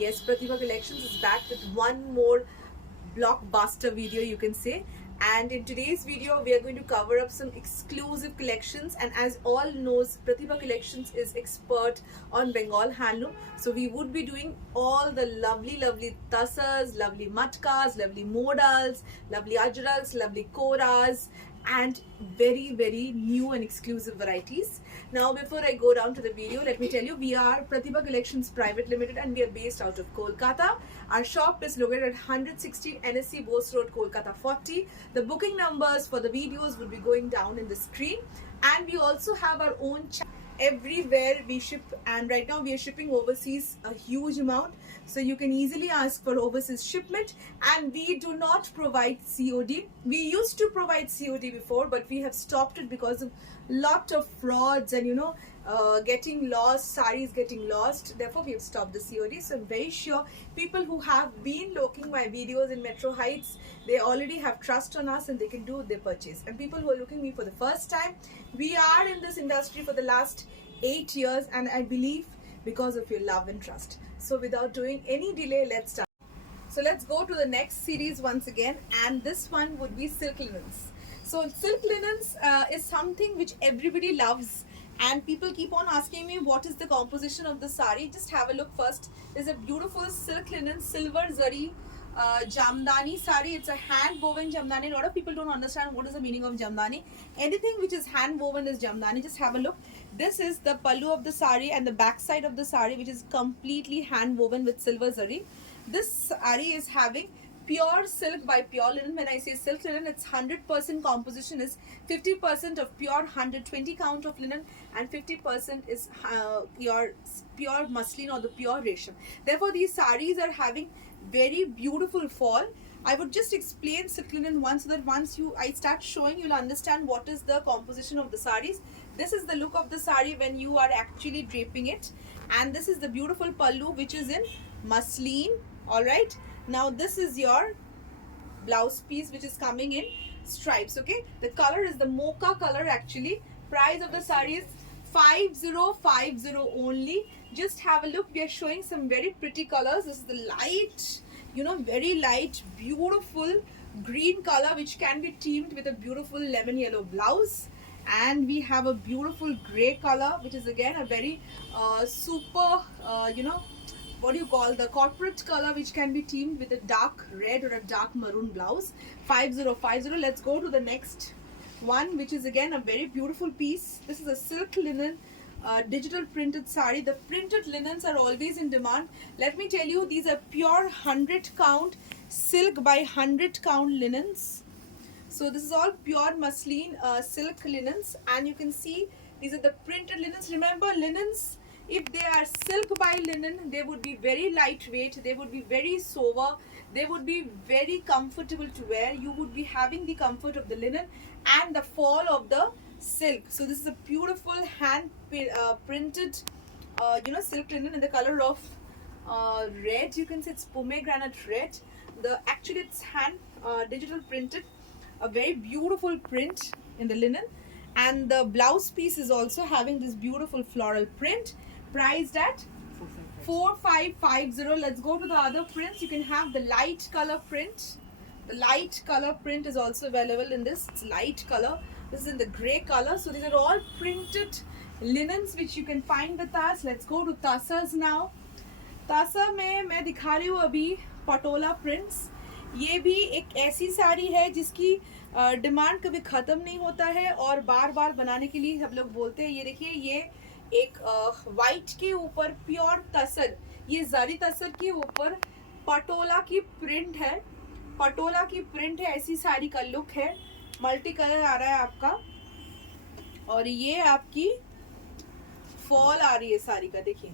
Yes, Pratibha Collections is back with one more blockbuster video, you can say. And in today's video, we are going to cover up some exclusive collections. And as all knows, Pratibha Collections is expert on Bengal handloom. So we would be doing all the lovely tassars, lovely matkas, lovely modals, lovely ajraks, lovely koras, and very new and exclusive varieties. Now before I go down to the video, let me tell you, we are Pratibha Collections Private Limited and we are based out of Kolkata. Our shop is located at 116 NSC Bose Road, Kolkata 40. The booking numbers for the videos will be going down in the screen, and we also have our own channel. Everywhere we ship, and right now we are shipping overseas a huge amount, so you can easily ask for overseas shipment. And we do not provide COD. We used to provide COD before, but we have stopped it because of lot of frauds and getting lost, saris getting lost. Therefore we have stopped the COD. So I'm very sure people who have been looking my videos in Metro Heights, they already have trust on us and they can do their purchase. And people who are looking me for the first time, we are in this industry for the last 8 years, and I believe because of your love and trust. So without doing any delay, let's start. So let's go to the next series once again, and this one would be silk linens. So silk linens is something which everybody loves, and people keep on asking me what is the composition of the sari. Just have a look first. There's a beautiful silk linen, silver zari jamdani sari. It's a hand woven jamdani. A lot of people don't understand what is the meaning of jamdani. Anything which is hand woven is jamdani. Just have a look. This is the pallu of the sari and the back side of the sari, which is completely hand woven with silver zari. This sari is having pure silk by pure linen. When I say silk linen, it's 100% composition is 50% of pure 120 count of linen and 50% is pure muslin or the pure resham. Therefore these saris are having very beautiful fall. I would just explain silk linen once, so that once I start showing, you'll understand what is the composition of the saris. This is the look of the sari when you are actually draping it, and this is the beautiful pallu which is in muslin. All right, now this is your blouse piece which is coming in stripes. Okay, the color is the mocha color actually. Price of the sari is 5050 only. Just have a look. We are showing some very pretty colors. This is the light, very light, beautiful green color which can be teamed with a beautiful lemon yellow blouse. And we have a beautiful gray color which is again a very super, what do you call, the corporate color which can be teamed with a dark red or a dark maroon blouse. 5050. Let's go to the next one, which is again a very beautiful piece. This is a silk linen digital printed sari. The printed linens are always in demand. Let me tell you, these are pure 100 count silk by 100 count linens. So this is all pure muslin silk linens, and you can see these are the printed linens. Remember, linens, if they are silk by linen, they would be very lightweight, they would be very sober, they would be very comfortable to wear. You would be having the comfort of the linen and the fall of the silk. So this is a beautiful hand printed silk linen in the color of red. You can see it's pomegranate red. Actually it's hand digital printed, a very beautiful print in the linen, and the blouse piece is also having this beautiful floral print, priced at 4550. Let's go to the other prints. You can have the light color print. The light color print is also available in this. It's light color. This is in the gray color. So these are all printed linens which you can find with us. Let's go to tassars now. तासा में मैं दिखा रही हूँ अभी Patola prints. ये भी एक ऐसी साड़ी है जिसकी डिमांड कभी ख़त्म नहीं होता है और बार बार बनाने के लिए सब लोग बोलते हैं. ये देखिए, ये एक वाइट के ऊपर प्योर तसर, ये जरी तसर के ऊपर पटोला की प्रिंट है. पटोला की प्रिंट है, ऐसी साड़ी का लुक है. मल्टी कलर आ रहा है आपका, और ये आपकी फॉल आ रही है साड़ी का. देखिए,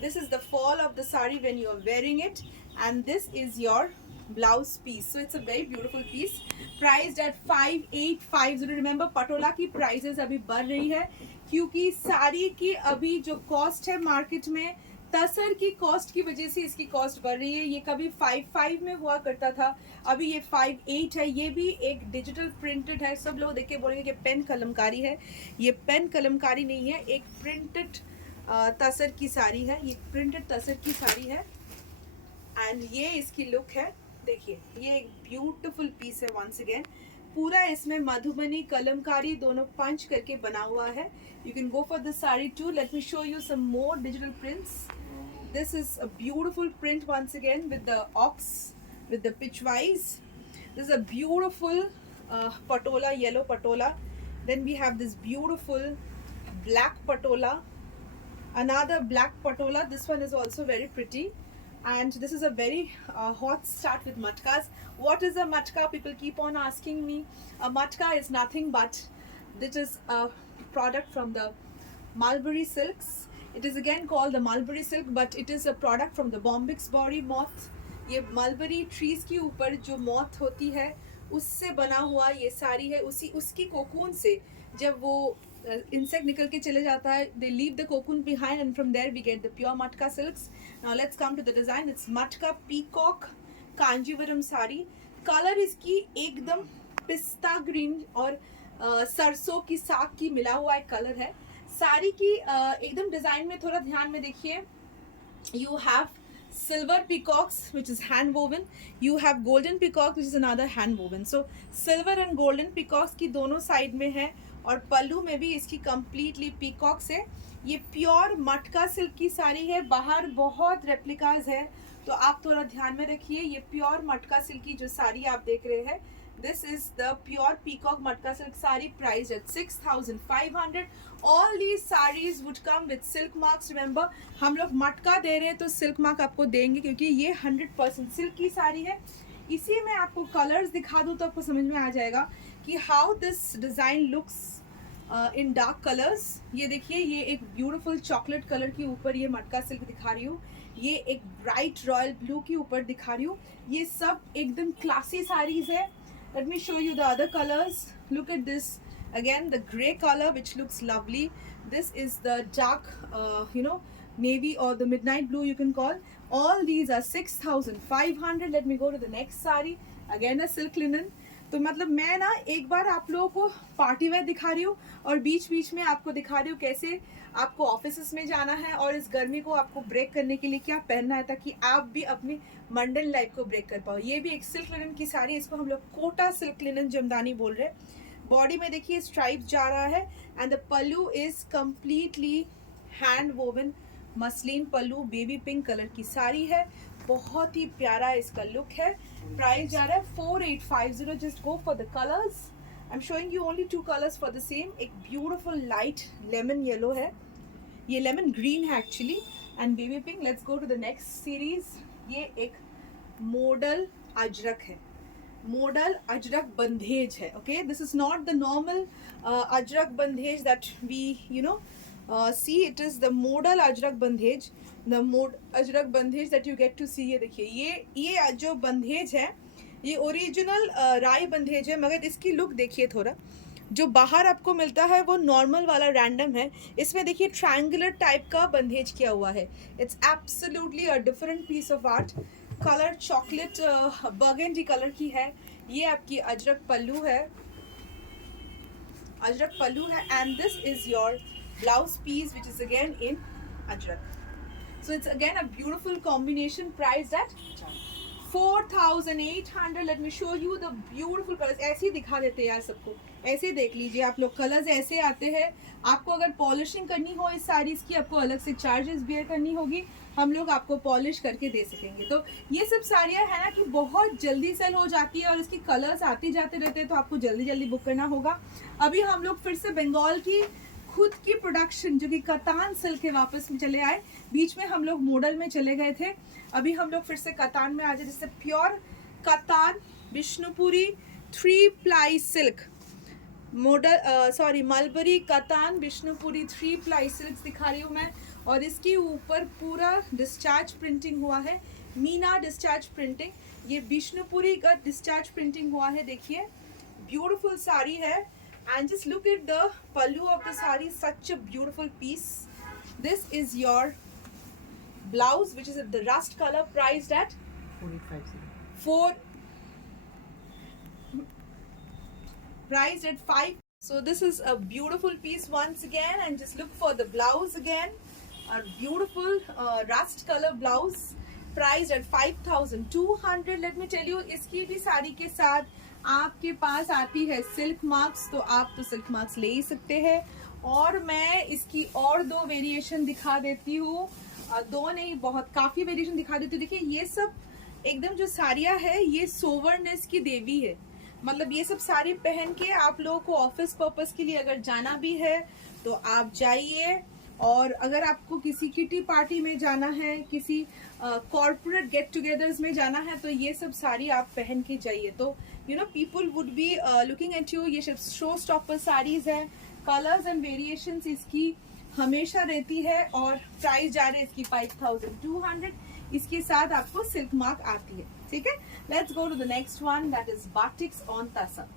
this is the fall of the sari when you are wearing it, and this is your blouse piece. So it's a very beautiful piece, priced at 5850. remember, Patola की prices अभी बढ़ रही है क्योंकि साड़ी की अभी जो कॉस्ट है मार्केट में, तसर की कॉस्ट की वजह से इसकी कॉस्ट बढ़ रही है. ये कभी 55 में हुआ करता था, अभी ये 58 है. ये भी एक डिजिटल प्रिंटेड है. सब लोग देख के बोलेंगे कि पेन कलमकारी है. ये पेन कलमकारी नहीं है, एक प्रिंटेड तसर की साड़ी है. ये प्रिंटेड तसर की साड़ी है. एंड ये इसकी लुक है, देखिए ये एक ब्यूटीफुल पीस है। वंस अगेन पूरा इसमें मधुबनी कलमकारी दोनों पंच करके बना हुआ है। You can go for this sari too. Let me show you some more digital prints. This is a beautiful print once again with the ox, with the pitchwise. This is a beautiful patola, yellow patola. Then we have this beautiful black patola, another black patola. This one is also very pretty. And this is a very hot start with matkas. What is a matka? People keep on asking me. A matka is nothing but this is a product from the mulberry silks. It is again called the mulberry silk, but it is a product from the Bombyx body moth. ये mulberry trees के ऊपर जो moth होती है उससे बना हुआ ये साड़ी है। उसकी कोकून से जब वो insect निकल के चले जाता है, they leave the cocoon behind and from there we get the pure matka silks. Now let's come to the design. It's matka peacock Kanjeevaram sari. Colour इसकी एकदम पिस्ता ग्रीन और सरसों की साग की मिला हुआ एक कलर है। साड़ी की एकदम डिजाइन में थोड़ा ध्यान में देखिए। You have silver peacocks which is hand woven, you have golden peacock which is another hand woven. So silver and golden peacocks की दोनों साइड में है और पल्लू में भी इसकी कंप्लीटली पीकॉक्स है। ये प्योर मटका सिल्क की साड़ी है। बाहर बहुत रेप्लिकाज है तो आप थोड़ा ध्यान में रखिए। ये प्योर मटका सिल्क की जो साड़ी आप देख रहे हैं, this is the pure peacock matka silk sari priced at 6,500. all these sarees would come with silk marks. remember हम लोग मटका दे रहे हैं तो सिल्क मार्क आपको देंगे क्योंकि ये 100% सिल्क की साड़ी है। इसी में आपको कलर्स दिखा दूँ तो आपको समझ में आ जाएगा कि how this design looks in dark colours. ये देखिए ये एक ब्यूटीफुल चॉकलेट कलर के ऊपर ये मटका सिल्क दिखा रही हूँ। ये एक ब्राइट रॉयल ब्लू के ऊपर दिखा रही हूँ। ये सब एकदम क्लासी साड़ीज है। Let me show you the other colors. Look at this. Again, the gray color, which looks lovely. This is the dark, navy or the midnight blue, you can call. All these are 6,500. Let me go to the next saree. Again, a silk linen. तो मतलब मैं ना एक बार आप लोगों को party wear दिखा रही हूँ और बीच बीच में आपको दिखा रही हूँ कैसे आपको ऑफिस में जाना है और इस गर्मी को आपको ब्रेक करने के लिए क्या पहनना है ताकि आप भी अपनी मंडल लाइफ को ब्रेक कर पाओ। ये भी एक सिल्क लिनन की साड़ी, इसको हम लोग कोटा सिल्क लिनन जमदानी बोल रहे हैं। बॉडी में देखिए स्ट्राइप जा रहा है and the pallu is completely hand woven muslin pallu. Baby pink colour की साड़ी है, बहुत ही प्यारा इसका लुक है। प्राइस जा रहा है 4850। Just go for the colours. I am showing you only 2 colours for the same. एक ब्यूटिफुल लाइट लेमन येलो है, ये लेमन ग्रीन है actually, and baby pink. Let's go to the next series. ये एक model Ajrak है, model Ajrak Bandhej है। Okay, this is not the normal Ajrak Bandhej that we see. it is the modal ajrak bandhej, the ajrak bandhej that you get to see. ये देखिए ये जो बंधेज है ये ओरिजिनल राय बंधेज है, मगर इसकी लुक देखिए थोड़ा। जो बाहर आपको मिलता है वो नॉर्मल वाला रैंडम है, इसमें देखिए ट्रायंगुलर टाइप का बंधेज किया हुआ है। It's absolutely a different piece of art. Colour chocolate burgundy colour की है। ये आपकी अजरक पल्लू है, अजरक पल्लू है, and this is your blouse piece which is again in ajrak. So it's again a beautiful combination, priced at 4,800. Let me show you the beautiful colors. ऐसे ही दिखा देते हैं यार सबको, ऐसे देख लीजिए आप लोग। कलर्स ऐसे आते हैं। आपको अगर पॉलिशिंग करनी हो इस साड़ीज़ की, आपको अलग से चार्जेस बेयर करनी होगी, हम लोग आपको पॉलिश करके दे सकेंगे। तो ये सब साड़ियाँ है ना कि बहुत जल्दी सेल हो जाती है और इसकी कलर्स आते जाते रहते हैं, तो आपको जल्दी जल्दी बुक करना होगा। अभी हम लोग फिर से बंगाल की खुद की प्रोडक्शन जो कि कतान सिल्क के वापस में चले आए। बीच में हम लोग मॉडल में चले गए थे, अभी हम लोग फिर से कतान में आ जाए। जैसे प्योर कतान Vishnupuri 3 ply silk model mulberry कतान विष्णुपुरी 3 प्लाई सिल्क दिखा रही हूँ मैं। और इसके ऊपर पूरा डिस्चार्ज प्रिंटिंग हुआ है, मीना डिस्चार्ज प्रिंटिंग। ये विष्णुपुरी का डिस्चार्ज प्रिंटिंग हुआ है। देखिए ब्यूटीफुल साड़ी है। And just look at the pallu of the sari, such a beautiful piece. This is your blouse, which is the rust color, priced at 4850. Priced at 5. So this is a beautiful piece once again, and just look for the blouse again. A beautiful rust color blouse. Price at 5200. Let me tell you, इसकी भी साड़ी के साथ आपके पास आती है silk marks, तो आप तो सिल्क मार्क्स ले ही सकते हैं. और मैं इसकी और दो वेरिएशन दिखा देती हूँ, दो नहीं बहुत काफी वेरिएशन दिखा देती हूँ. देखिए ये सब एकदम जो साड़ियाँ है ये सोवरनेस की देवी है. मतलब ये सब साड़ी पहन के आप लोगों को ऑफिस पर्पस के लिए अगर जाना भी है तो आप जाइए. और अगर आपको किसी किटी पार्टी में जाना है, किसी कॉर्पोरेट गेट टुगेदर्स में जाना है, तो ये सब साड़ी आप पहन के जाइए. तो you know people would be looking at you. ये सब शो स्टॉपर साड़ीज है. कलर्स एंड वेरिएशंस इसकी हमेशा रहती है. और प्राइस जा रहा है इसकी 5200. इसके साथ आपको सिल्क मार्क आती है. ठीक है, let's go to the next one, that is batiks on tussar.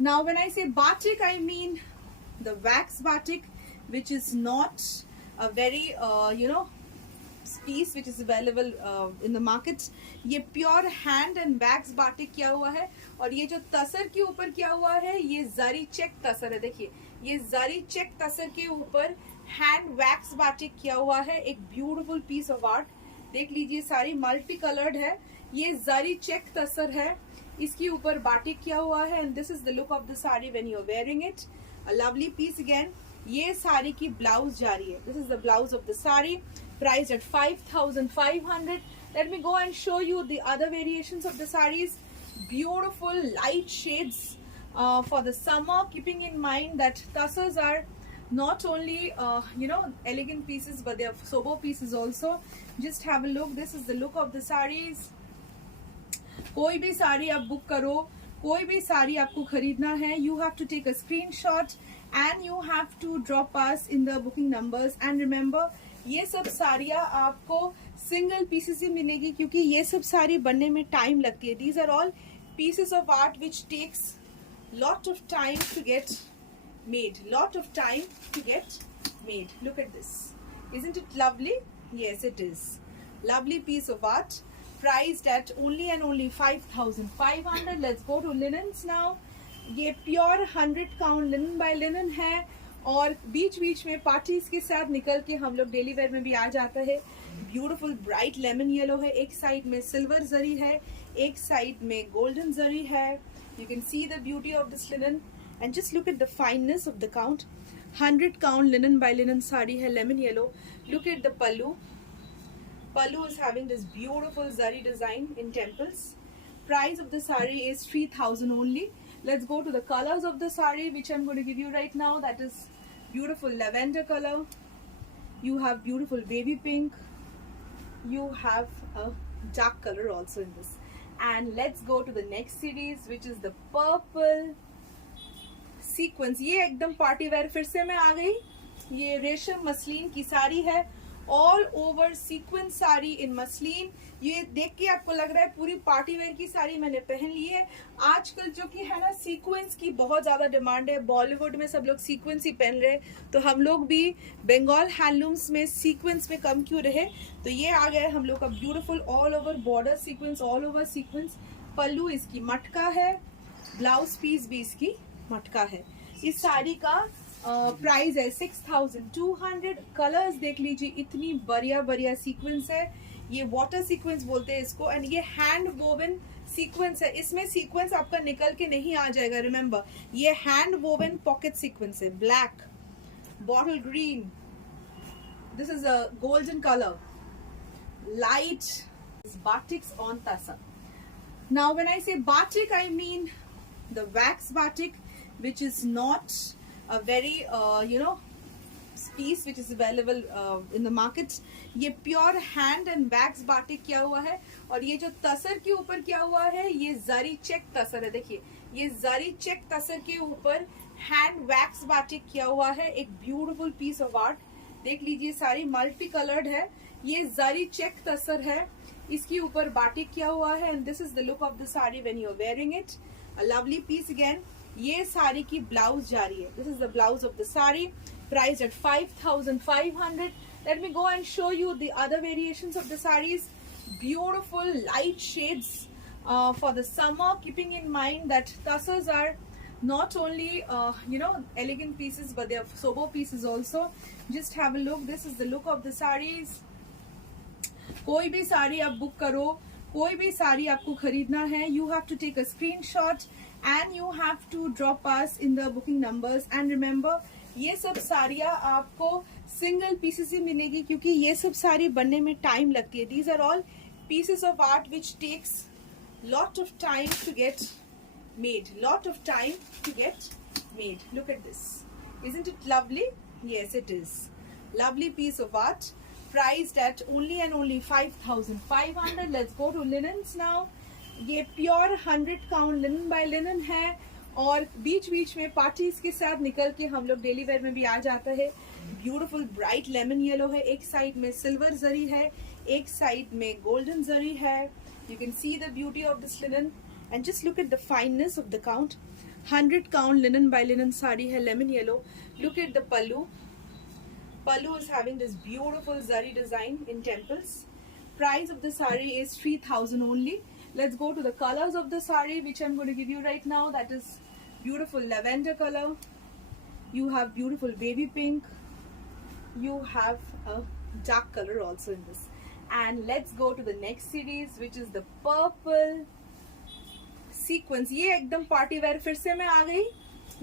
Now when I say batik, I mean the wax batik, which is not a very piece which is available in the market. ये pure hand and wax batik किया हुआ है. और ये जो तसर के ऊपर किया हुआ है ये जरी चेक तसर है. देखिए ये जरी चेक तसर के ऊपर हैंड वैक्स बाटिक किया हुआ है. एक ब्यूटीफुल पीस ऑफ आर्ट. देख लीजिए सारी मल्टी कलर्ड है. ये जरी चेक तसर है, इसके ऊपर बाटिक किया हुआ है. And this is the look of the sari when you are wearing it. A lovely piece again. ये साड़ी की ब्लाउज जा रही है. This is the blouse of the sari. Price at 5500. Let me go and show you the other variations of the saris. Beautiful light shades for the summer, keeping in mind that tassars are not only elegant pieces but they are sober pieces also. Just have a look. This is the look of the sarees. कोई भी साड़ी आप book करो, कोई भी साड़ी आपको खरीदना है, you have to take a screenshot and you have to drop us in the booking numbers. And remember, ये सब साड़ियाँ आपको सिंगल पीसेस ही मिलेगी क्योंकि ये सब साड़ी बनने में टाइम लगती है. These are all pieces of art which takes lot of time to get made. Look at this. Isn't it lovely? Yes, it is. Lovely piece of art. Priced at only and only 5500. Let's go to linens now. ये pure 100 count linen by linen है. और बीच बीच में parties के साथ निकल के हम लोग डेली वेयर में भी आ जाता है. ब्यूटीफुल ब्राइट लेमन येलो है. एक साइड में सिल्वर जरी है, एक साइड में गोल्डन जरी है. You can see the beauty of this linen and just look at the fineness of the count. 100 count linen by linen sari hai, lemon yellow. Look at the pallu. Pallu is having this beautiful zari design in temples. Price of the sari is 3000 only. Let's go to the colors of the sari which I'm going to give you right now. That is beautiful lavender color. You have beautiful baby pink. You have a dark color also in this. And let's go to the next series which is the purple sequence. ये एकदम party wear फिर से मैं आ गई. ये रेशम muslin की साड़ी है. ऑल ओवर सीक्वेंस साड़ी इन मसलिन. ये देख के आपको लग रहा है पूरी पार्टी वेयर की साड़ी मैंने पहन ली है. आजकल जो कि है ना सीक्वेंस की बहुत ज्यादा डिमांड है. बॉलीवुड में सब लोग सीक्वेंस ही पहन रहे हैं, तो हम लोग भी बंगाल हैंडलूम्स में सीक्वेंस में कम क्यों रहे. तो ये आ गया हम लोग का beautiful all over border sequence, all over sequence. Pallu इसकी मटका है, ब्लाउज पीस भी इसकी मटका है. इस साड़ी का प्राइस है 6200. कलर्स देख लीजिए, इतनी बढ़िया बढ़िया सीक्वेंस है. ये वाटर सीक्वेंस बोलते हैं इसको. एंड ये हैंड वोवन सीक्वेंस है. इसमें सीक्वेंस आपका निकल के नहीं आ जाएगा. रिमेंबर, ये हैंड वोवन पॉकेट सीक्वेंस है. Black, bottle green, this is a golden colour, light. Batiks on tasa. Now when I say batik, I mean the wax batik, which is not a very piece which is available in the market. ये pure hand and wax batik किया हुआ है. और ये जो तसर के ऊपर किया हुआ है ये जरी चेक तसर है. देखिए ये जरी चेक तसर के ऊपर हैंड वैक्स बाटिक किया हुआ है. एक ब्यूटीफुल पीस ऑफ आर्ट. देख लीजिए सारी मल्टी कलर्ड है. ये जरी चेक तसर है, इसके ऊपर बाटिक किया हुआ है. And this is the look of the sari when you are wearing it. A lovely piece again. ये साड़ी की ब्लाउज जा रही है. This is the blouse of the sari. Priced at 5500. Let me go and show you the other variations of the sarees. Beautiful light shades for the summer, keeping in mind that tassars are not only elegant pieces but they are sober pieces also. Just have a look. This is the look of the sarees. कोई भी साड़ी आप book करो, कोई भी साड़ी आपको खरीदना है, you have to take a screenshot and you have to drop us in the booking numbers. And remember, ये सब साड़ियाँ आपको सिंगल पीसेस ही मिलेगी, क्योंकि ये सब साड़ी बनने में टाइम लगती है। These are all pieces of art which takes lot of time to get made, lot of time to get made. Look at this, isn't it lovely? Yes, it is lovely piece of art, priced at only and only 5,500. Let's go to linens now. ये pure 100 count linen by linen है, और बीच बीच में parties के साथ निकल के हम लोग डेली वेयर में भी आ जाता है। ब्यूटीफुल ब्राइट लेमन येलो है, एक साइड में सिल्वर जरी है, एक साइड में गोल्डन जरी है। You can see the beauty of this linen and just look at the fineness of the count. 100 count linen by linen sari hai, lemon yellow. Look at the pallu. Pallu is having this beautiful zari design in temples. Price of the sari is 3,000 only. Let's go to the colors of the sari, which I'm going to give you right now. That is beautiful lavender color. You have beautiful baby pink. You have a dark color also in this. And let's go to the next series, which is the purple sequence. ये एकदम party wear फिर से मैं आ गई।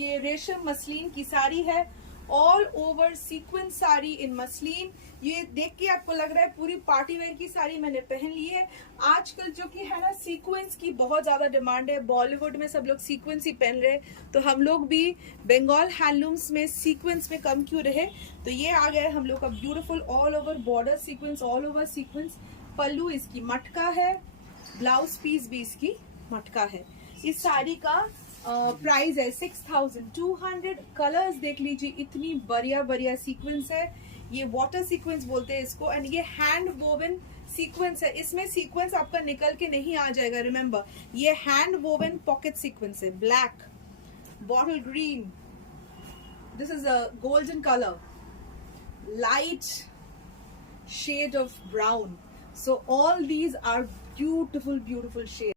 ये रेशम muslin की साड़ी है, ऑल ओवर सीक्वेंस साड़ी इन मसलिन। ये देख के आपको लग रहा है पूरी पार्टी वेयर की साड़ी मैंने पहन ली है। आजकल जो कि है ना, सीक्वेंस की बहुत ज्यादा डिमांड है। बॉलीवुड में सब लोग सीक्वेंस ही पहन रहे, तो हम लोग भी बंगाल हैंडलूम्स में सीक्वेंस में कम क्यों रहे। तो ये आ गया हम लोग का beautiful all over border sequence, all over sequence. Pallu इसकी मटका है, ब्लाउज पीस भी इसकी मटका है। इस साड़ी का प्राइस है 6,200। कलर्स देख लीजिए, इतनी बढ़िया बढ़िया सीक्वेंस है। ये वाटर सीक्वेंस बोलते हैं इसको, एंड ये हैंड वोवन सीक्वेंस है। इसमें सीक्वेंस आपका निकल के नहीं आ जाएगा। रिमेंबर, ये हैंड वोवन पॉकेट सीक्वेंस है। Black, bottle green, this is a golden colour, light shade of brown. So all these are beautiful beautiful shades.